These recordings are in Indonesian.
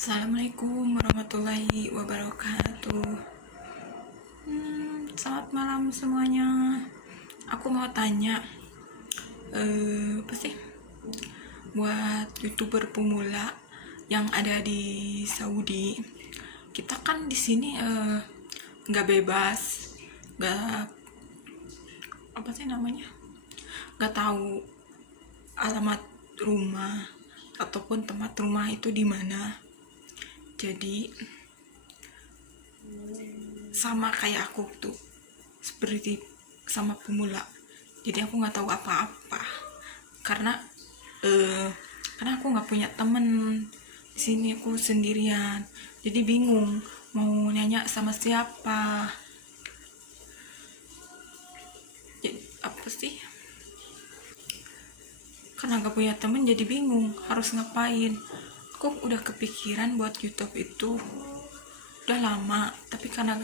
Assalamualaikum warahmatullahi wabarakatuh. Selamat malam semuanya. Aku mau tanya, apa sih buat youtuber pemula yang ada di Saudi? Kita kan di sini nggak bebas, nggak apa sih namanya, nggak tahu alamat rumah ataupun tempat rumah itu di mana. Jadi sama kayak aku tuh, seperti sama pemula. Jadi aku nggak tahu apa-apa karena karena aku nggak punya temen di sini, aku sendirian. Jadi bingung mau nanya sama siapa. Jadi, apa sih? Karena nggak punya temen jadi bingung harus ngapain. Aku udah kepikiran buat YouTube itu udah lama, tapi karena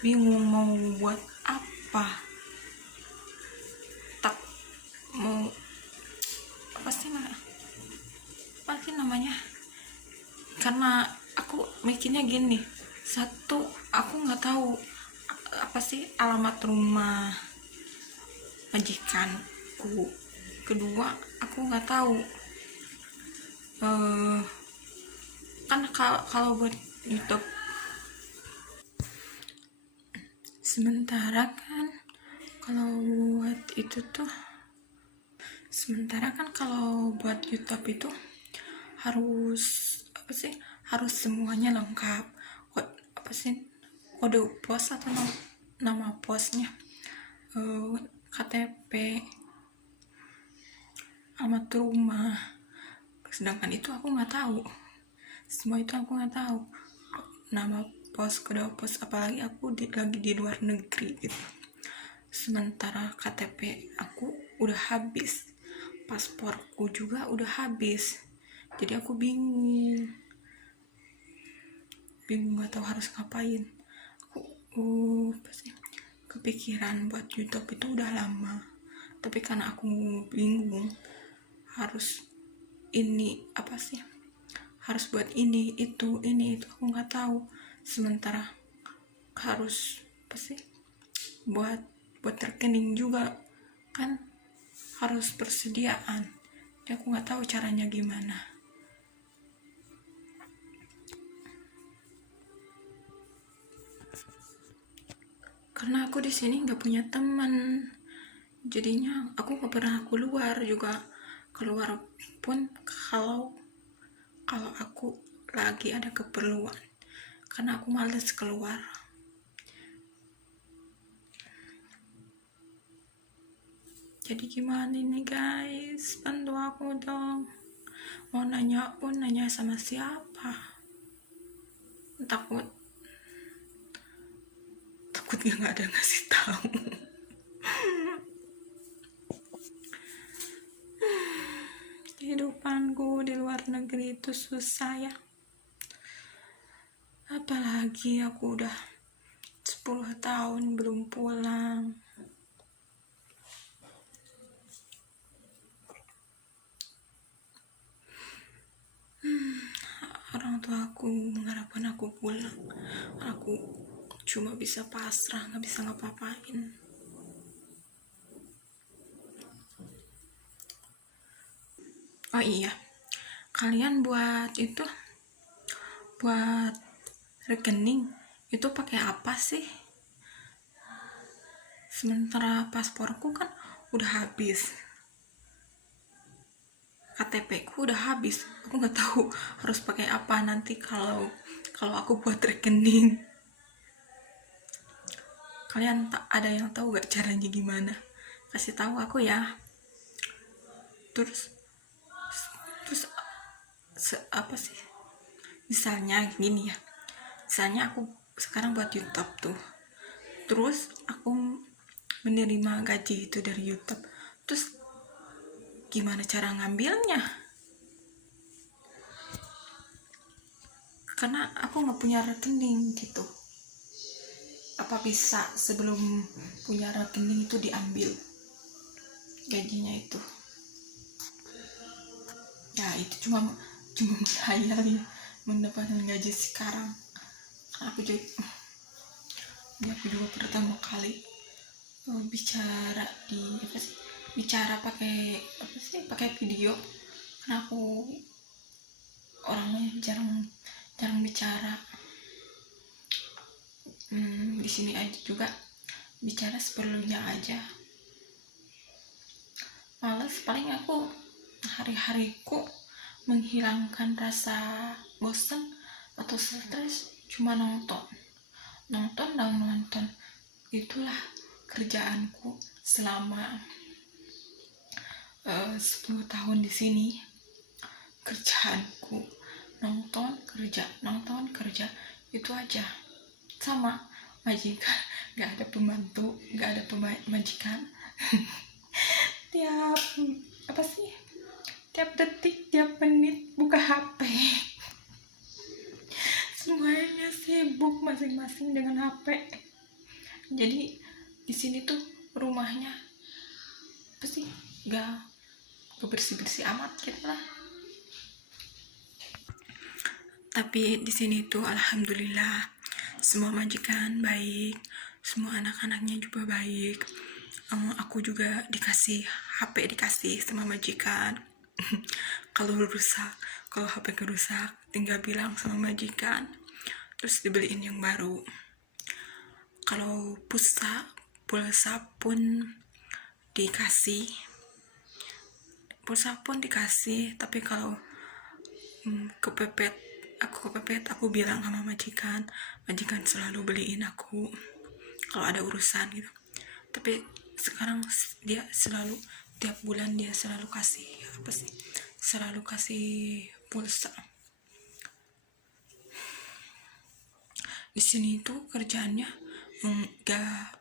bingung mau buat apa, tak mau apa sih namanya, karena aku mikirnya gini, satu aku nggak tahu apa sih alamat rumah majikanku, kedua aku nggak tahu kan kalau buat YouTube sementara kan kalau buat YouTube itu harus apa sih, harus semuanya lengkap. Apa sih kode pos atau nama posnya, KTP, alamat rumah. Sedangkan itu aku nggak tahu, semua itu aku nggak tahu, nama pos, kode pos, apalagi aku lagi di luar negeri gitu. Sementara KTP aku udah habis, pasporku juga udah habis. Jadi aku bingung nggak tahu harus ngapain. Aku pasti kepikiran buat YouTube itu udah lama, tapi karena aku bingung harus harus buat ini itu aku nggak tahu. Sementara harus buat rekening juga kan harus persediaan. Jadi aku nggak tahu caranya gimana. Karena aku di sini nggak punya teman, jadinya aku nggak pernah keluar juga. Keluar pun kalau aku lagi ada keperluan, karena aku males keluar. Jadi gimana ini guys, bantu aku dong. Mau nanya pun nanya sama siapa, takut dia nggak ada ngasih tahu. Kehidupanku di luar negeri itu susah ya, apalagi aku udah 10 tahun belum pulang. Orang tua aku mengharapkan aku pulang, aku cuma bisa pasrah, nggak bisa ngapa-ngapain. Oh iya, kalian buat rekening itu pakai apa sih? Sementara pasporku kan udah habis, KTP ku udah habis, aku nggak tahu harus pakai apa nanti kalau aku buat rekening. Kalian ada yang tahu gak caranya gimana? Kasih tahu aku ya. Terus apa sih? Misalnya gini ya. Misalnya aku sekarang buat YouTube tuh. Terus aku menerima gaji itu dari YouTube. Terus gimana cara ngambilnya? Karena aku nggak punya rekening gitu. Apa bisa sebelum punya rekening itu diambil gajinya itu? Ya itu cuma menghayal ya. mendapatkan gaji sekarang. Aku juga pertama kali bicara pakai video, karena aku orangnya jarang bicara. Di sini aja juga bicara seperlunya aja. Males, paling aku hari-hariku menghilangkan rasa bosan atau stres cuma nonton. Itulah kerjaanku selama 10 tahun di sini. Kerjaanku nonton kerja itu aja. Sama majikan, gak ada pembantu, gak ada majikan. tiap detik, tiap menit buka HP. Semuanya sibuk masing-masing dengan HP. Jadi di sini tuh rumahnya gak bersih amat gitu lah. Tapi di sini tuh alhamdulillah semua majikan baik, semua anak-anaknya juga baik. Aku juga dikasih HP sama majikan. Kalau HP rusak tinggal bilang sama majikan, terus dibeliin yang baru. Kalau pulsa pun dikasih, tapi kalau kepepet aku bilang sama majikan selalu beliin aku kalau ada urusan gitu. Tapi sekarang dia selalu tiap bulan dia selalu kasih pulsa. Di sini tuh kerjaannya gak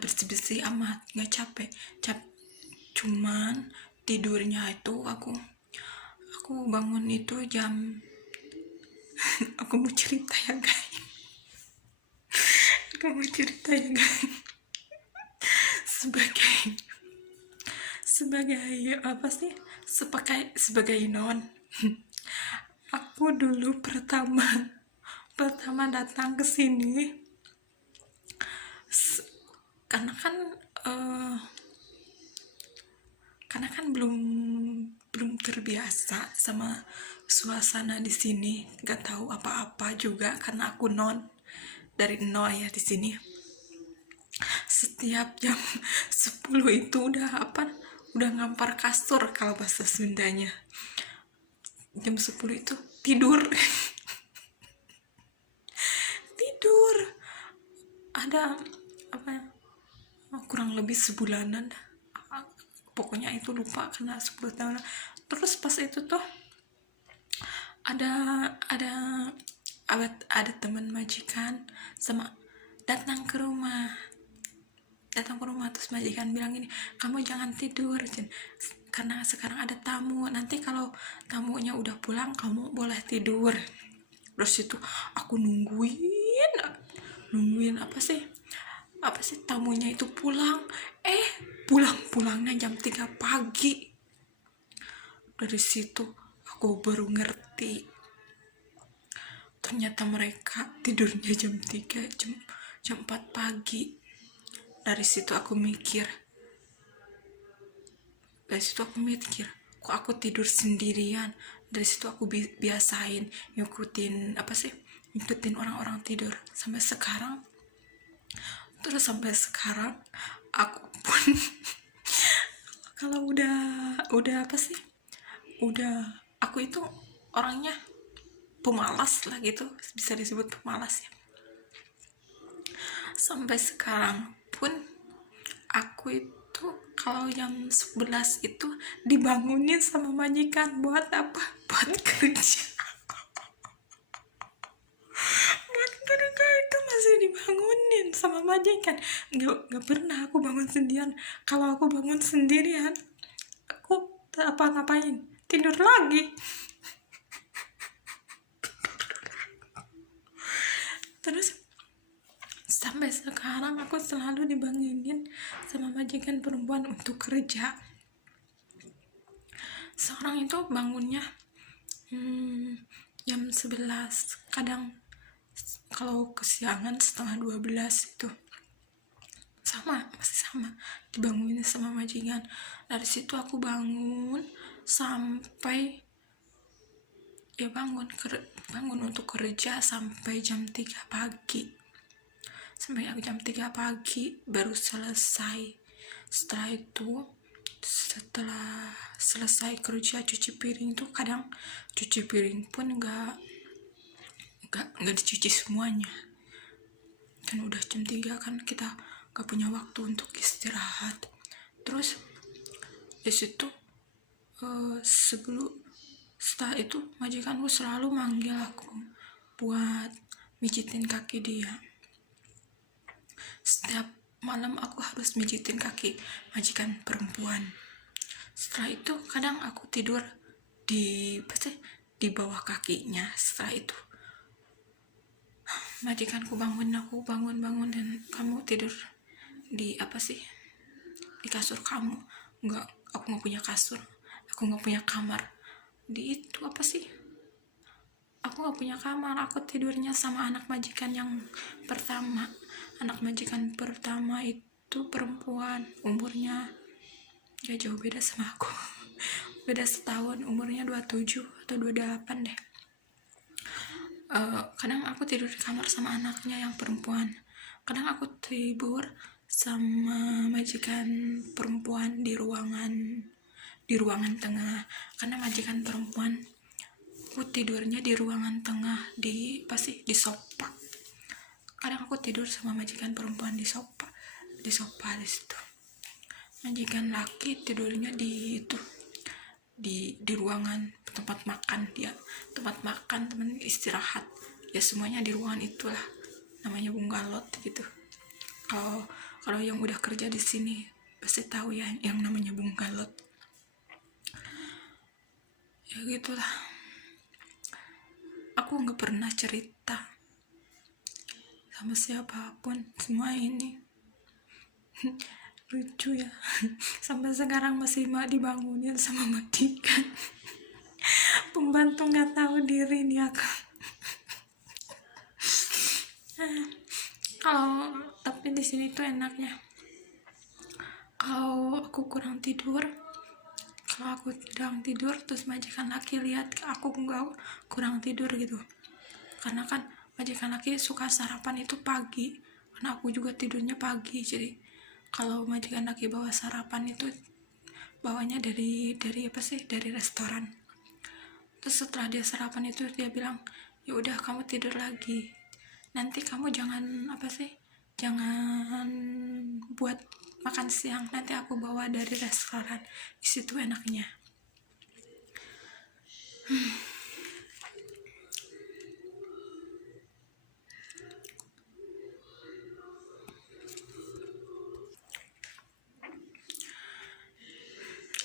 bersih amat, gak capek. Cuman tidurnya itu aku bangun itu jam aku mau cerita ya guys. Sebagai non. Aku dulu pertama datang ke sini karena kan belum terbiasa sama suasana di sini, nggak tahu apa-apa juga karena aku dari nol ya di sini. Setiap jam 10 itu udah ngampar kasur kalau bahasa Sundanya. Jam 10 itu tidur. Ada kurang lebih sebulanan, pokoknya itu lupa karena 10 tahun. Terus pas itu tuh ada teman majikan sama datang ke rumah, terus majikan bilang gini, kamu jangan tidur karena sekarang ada tamu, nanti kalau tamunya udah pulang kamu boleh tidur. Terus itu aku nungguin tamunya itu pulang. Pulangnya jam 3 pagi. Dari situ aku baru ngerti ternyata mereka tidurnya jam 3, jam 4 pagi. Dari situ aku mikir, kok aku tidur sendirian. Dari situ aku biasain ngikutin orang-orang tidur sampai sekarang. Terus sampai sekarang aku pun kalau udah aku itu orangnya pemalas lah gitu, bisa disebut pemalas ya. Sampai sekarang pun aku itu kalau jam 11 itu dibangunin sama majikan. Buat apa? Buat kerja. Itu masih dibangunin sama majikan. Gak pernah aku bangun sendirian. Kalau aku bangun sendirian, aku ngapain? Tidur lagi. Terus sampai sekarang aku selalu dibangunin sama majikan perempuan untuk kerja. Seorang itu bangunnya jam 1 11, kadang kalau kesiangan setengah 12 itu masih sama dibangunin sama majikan. Dari situ aku bangun sampai bangun untuk kerja sampai jam 3 pagi. Sampai jam 3 pagi baru selesai. Setelah selesai kerja cuci piring tuh, kadang cuci piring pun nggak dicuci semuanya, kan udah jam 3 kan, kita gak punya waktu untuk istirahat. Terus di situ setelah itu majikanku selalu manggil aku buat mijitin kaki dia. Setiap malam aku harus mijitin kaki majikan perempuan. Setelah itu kadang aku tidur di bawah kakinya. Setelah itu majikanku bangun dan kamu tidur di di kasur kamu. Enggak, aku nggak punya kasur, aku nggak punya kamar di itu aku nggak punya kamar. Aku tidurnya sama anak majikan yang pertama. Anak majikan pertama itu perempuan, umurnya gak jauh beda sama aku. Beda setahun, umurnya 27 atau 28 deh. Kadang aku tidur di kamar sama anaknya yang perempuan, kadang aku tidur sama majikan perempuan di ruangan tengah, karena majikan perempuan aku tidurnya di ruangan tengah di sofa. Kadang aku tidur sama majikan perempuan di sofa di situ. Majikan laki tidurnya di ruangan tempat makan dia, tempat makan, temen istirahat ya, semuanya di ruangan itulah, namanya bunggalot gitu. Kalau yang udah kerja di sini pasti tahu ya yang namanya bunggalot. Ya gitulah, aku nggak pernah cerita sama siapapun semua ini. Lucu ya, sampai sekarang masih dibangunin sama majikan. Pembantu nggak tahu diri nih aku. Tapi di sini tuh enaknya, kalau aku kurang tidur terus majikan laki lihat aku nggak kurang tidur gitu, karena kan majikan laki suka sarapan itu pagi, karena aku juga tidurnya pagi. Jadi kalau majikan laki bawa sarapan itu bawanya dari restoran. Terus setelah dia sarapan itu dia bilang, ya udah kamu tidur lagi, nanti kamu jangan buat makan siang, nanti aku bawa dari restoran. Di situ enaknya.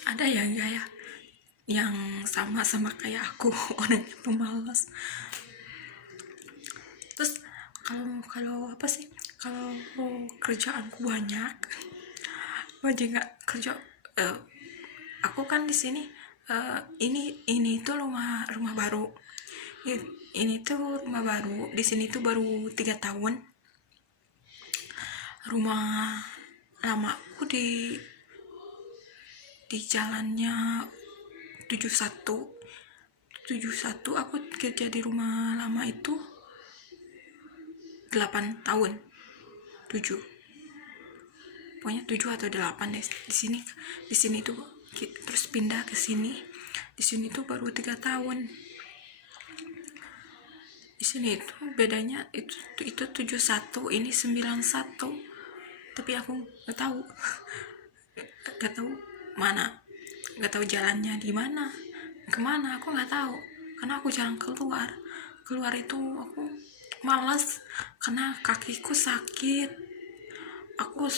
Ada ya enggak ya yang sama kayak aku, orangnya pemalas. Terus kalau kerjaanku banyak, nggak kerja. Aku kan di sini ini tuh rumah baru. Ini tuh rumah baru di sini tuh baru 3 tahun. Rumah lama aku di jalannya 71 aku kerja di rumah lama itu 8 tahun, 7 pokoknya 7 atau 8 deh. Di sini tuh terus pindah ke sini. Di sini tuh baru 3 tahun. Di sini itu bedanya itu 71, ini 91. Tapi aku nggak tahu mana, nggak tahu jalannya di mana, kemana, aku nggak tahu, karena aku jarang keluar itu aku malas, karena kakiku sakit. Aku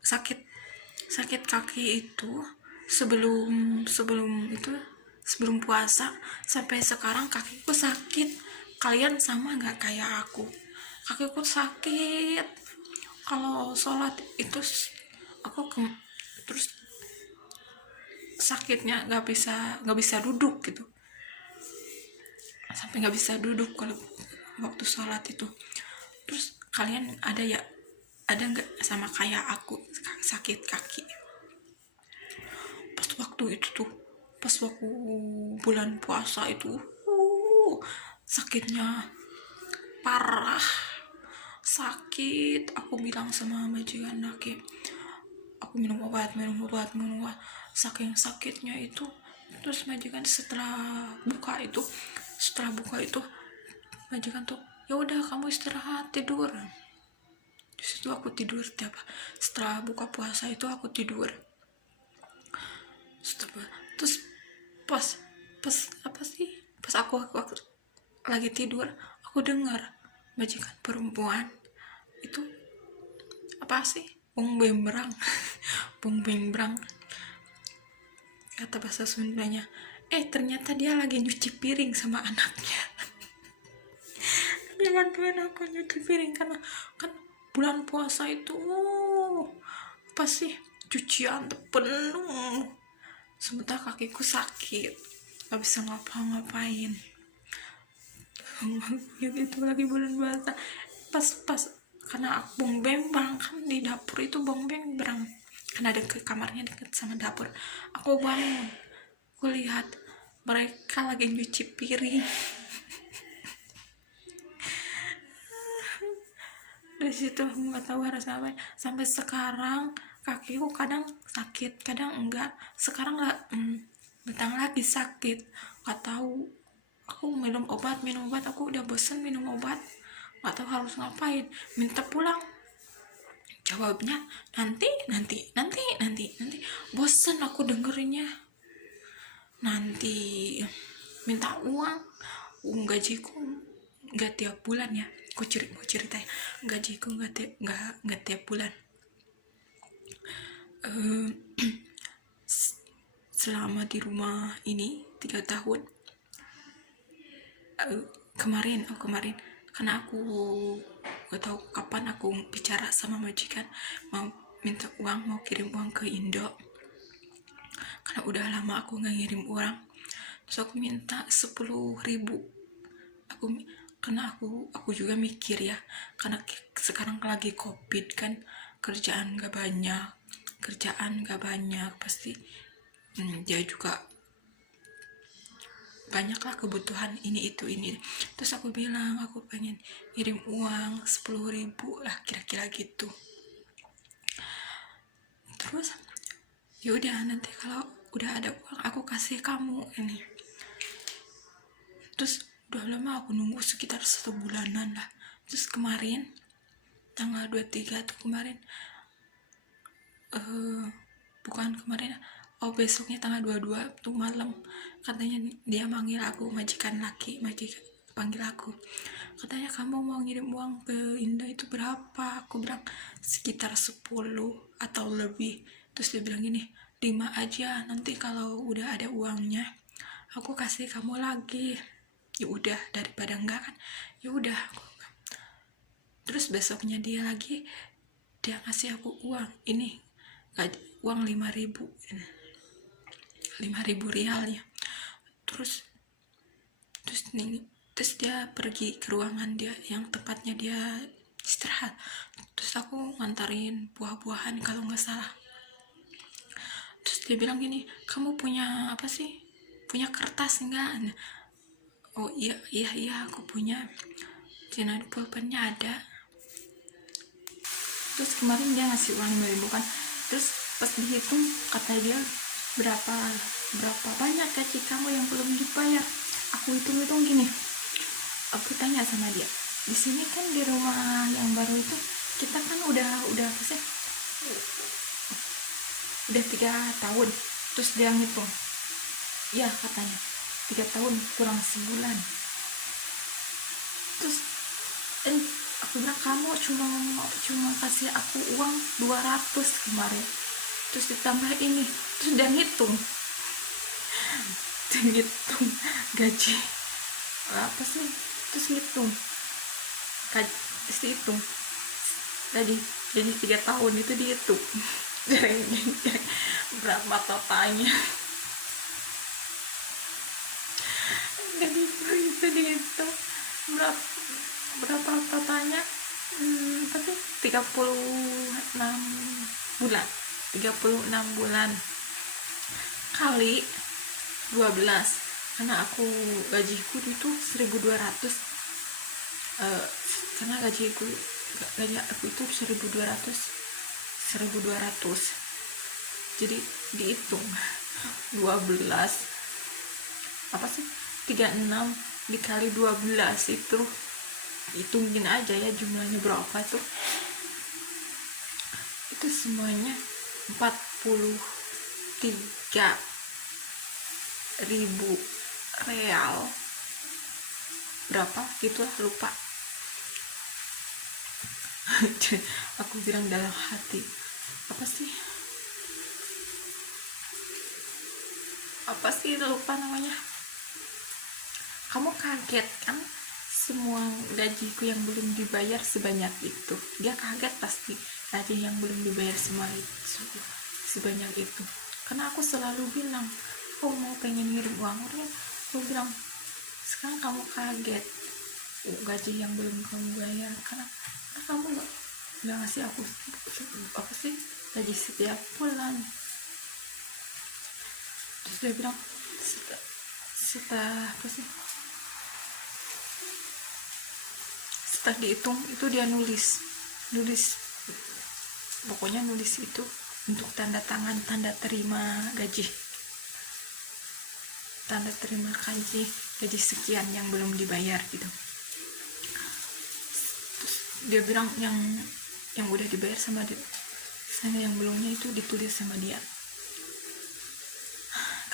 sakit kaki itu sebelum puasa, sampai sekarang kakiku sakit. Kalian sama nggak kayak aku? Kakiku sakit, kalau sholat itu aku terus sakitnya nggak bisa duduk gitu. sampai nggak bisa duduk kalau waktu sholat itu. Terus kalian ada nggak sama kayak aku sakit kaki pas waktu itu tuh, pas waktu bulan puasa itu, sakitnya parah, sakit. Aku bilang sama majikan laki, aku minum obat, saking sakitnya itu. Terus majikan setelah buka itu majikan tuh, ya udah kamu istirahat, tidur. Di situ aku tidur setelah buka puasa itu aku tidur. Terus pas pas aku lagi tidur, aku dengar majikan perempuan itu apa sih, bong bembrang bong bembrang kata bahasa Sundanya. Ternyata dia lagi nyuci piring sama anaknya. Dia bantuin aku nyuci piring karena kan bulan puasa itu apa sih, cucian penuh, sementara kakiku sakit, gak bisa ngapa-ngapain. Itu lagi bulan puasa, pas karena bong bembrang kan, di dapur itu bong bembrang kan, ada ke kamarnya deket sama dapur. Aku bangun, aku lihat mereka lagi nyuci piring. Dari situ aku nggak tahu harus apa. Sampai sekarang kakiku kadang sakit, kadang enggak. Sekarang lah datang lagi sakit, nggak tahu. Aku minum obat, aku udah bosen minum obat, nggak tahu harus ngapain. Minta pulang, jawabnya nanti. Bosen aku dengerinnya. Nanti minta uang gajiku nggak tiap bulan ya. Aku cerita ya, gajiku nggak tiap bulan. Selama di rumah ini 3 tahun, kemarin karena aku gak tahu kapan aku bicara sama majikan mau minta uang, mau kirim uang ke Indo, karena udah lama aku nggak ngirim uang. Terus aku minta 10.000. Karena aku juga mikir ya, karena sekarang lagi COVID kan, kerjaan gak banyak, pasti dia juga banyaklah kebutuhan ini. Terus aku bilang aku pengen kirim uang 10.000 lah, kira-kira gitu. Terus yaudah, nanti kalau udah ada uang aku kasih kamu ini. Terus udah lama aku nunggu, sekitar 1 bulanan lah. Terus kemarin tanggal 23 tuh kemarin, besoknya tanggal 22 tuh malam, katanya dia manggil aku, majikan panggil aku, katanya kamu mau ngirim uang ke Indo itu berapa. Aku bilang sekitar 10 atau lebih. Terus dia bilang gini, 5 aja, nanti kalau udah ada uangnya aku kasih kamu lagi. Ya udah, daripada enggak kan, ya udah. Terus besoknya dia ngasih aku uang ini, uang 5.000 rial ya. Terus dia pergi ke ruangan dia yang tempatnya dia istirahat. Terus aku ngantarin buah-buahan kalau nggak salah. Terus dia bilang gini, kamu punya apa sih, punya kertas enggak? Oh iya aku punya, cina pulpennya ada. Terus kemarin dia ngasih uang 5.000 kan. Terus pas dihitung kata dia, berapa banyak gaji kamu yang belum dibayar. Aku hitung gini, aku tanya sama dia, di sini kan di rumah yang baru itu kita kan udah apa sih, udah 3 tahun. Terus dia ngitung, ya katanya 3 tahun kurang sebulan. Terus aku bilang, kamu cuma kasih aku uang 200 kemarin, terus ditambah ini. Terus dia ngitung gaji apa sih, terus ngitung jadi 3 tahun itu dihitung berapa totalnya. Jadi itu berapa totalnya, tapi 36 bulan 36 bulan kali 12, karena aku gajiku itu 1.200, karena gaji aku itu 1.200, jadi dihitung 12 apa sih 36 dikali 12 itu hitungin aja ya jumlahnya berapa itu semuanya 43.000 real, berapa gitulah lupa. Aku bilang dalam hati, apa sih lupa namanya. Kamu kaget kan, semua gajiku yang belum dibayar sebanyak itu. Dia kaget pasti, gaji yang belum dibayar semua itu sebanyak itu. Karena aku selalu bilang, aku mau pengen ngirim uang, aku bilang sekarang kamu kaget gaji yang belum kamu bayar, karena kamu nggak ngasih aku gaji setiap bulan. Terus dia bilang setelah dihitung itu dia nulis pokoknya nulis itu untuk tanda tangan, tanda terima gaji gaji sekian yang belum dibayar gitu. Terus dia bilang yang udah dibayar sama dia, yang belumnya itu ditulis sama dia.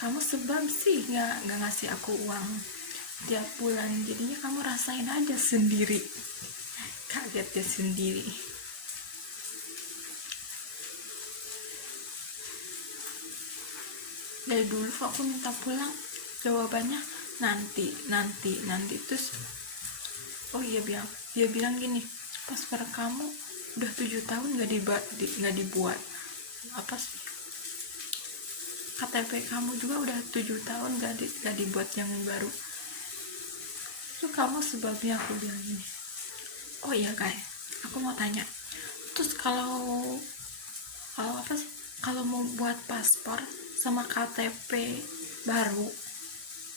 Kamu sebab sih nggak ngasih aku uang tiap bulan, jadinya kamu rasain aja sendiri, kagetnya sendiri. Dari dulu aku minta pulang, jawabannya nanti. Terus dia bilang gini, paspor kamu udah 7 tahun nggak dibuat, apa sih, KTP kamu juga udah 7 tahun gak dibuat yang baru, itu kamu sebabnya. Aku bilang gini, oh iya guys, aku mau tanya, terus kalau mau buat paspor sama KTP baru,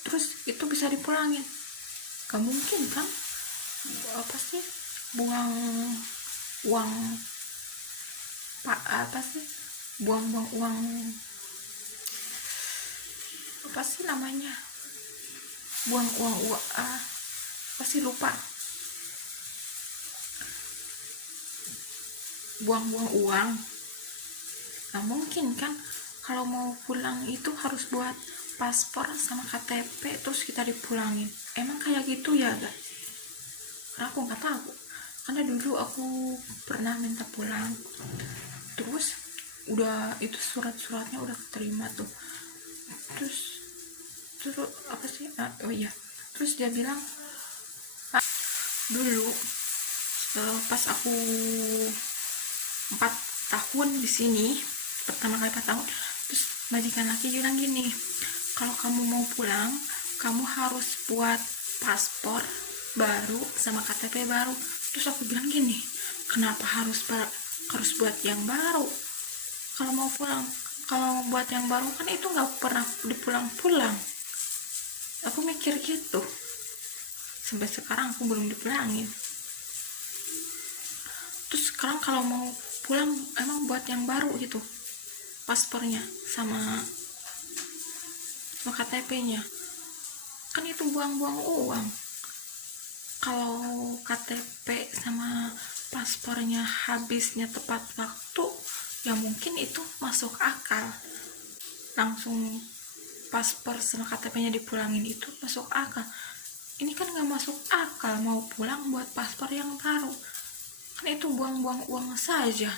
terus itu bisa dipulangin? Gak mungkin kan, buang uang buang uang buang uang lupa, buang uang. Nah mungkin kan, kalau mau pulang itu harus buat paspor sama KTP terus kita dipulangin. Emang kayak gitu ya guys? Karena aku nggak tahu, karena dulu aku pernah minta pulang, terus udah itu suratnya udah keterima tuh, terus terus dia bilang, dulu pas aku 4 tahun di sini, pertama kali 4 tahun, terus majikan laki bilang gini, kalau kamu mau pulang kamu harus buat paspor baru sama KTP baru. Terus aku bilang gini, kenapa harus buat yang baru? Kalau mau pulang, kalau buat yang baru kan itu nggak pernah dipulang-pulang. Aku mikir gitu, sampai sekarang aku belum dipulangin. Terus sekarang kalau mau pulang emang buat yang baru gitu, paspornya sama KTP-nya, kan itu buang-buang uang. Kalau KTP sama paspornya habisnya tepat waktu, ya mungkin itu masuk akal, langsung paspor sama KTP-nya dipulangin, itu masuk akal. Ini kan nggak masuk akal, mau pulang buat paspor yang baru, kan itu buang-buang uang saja.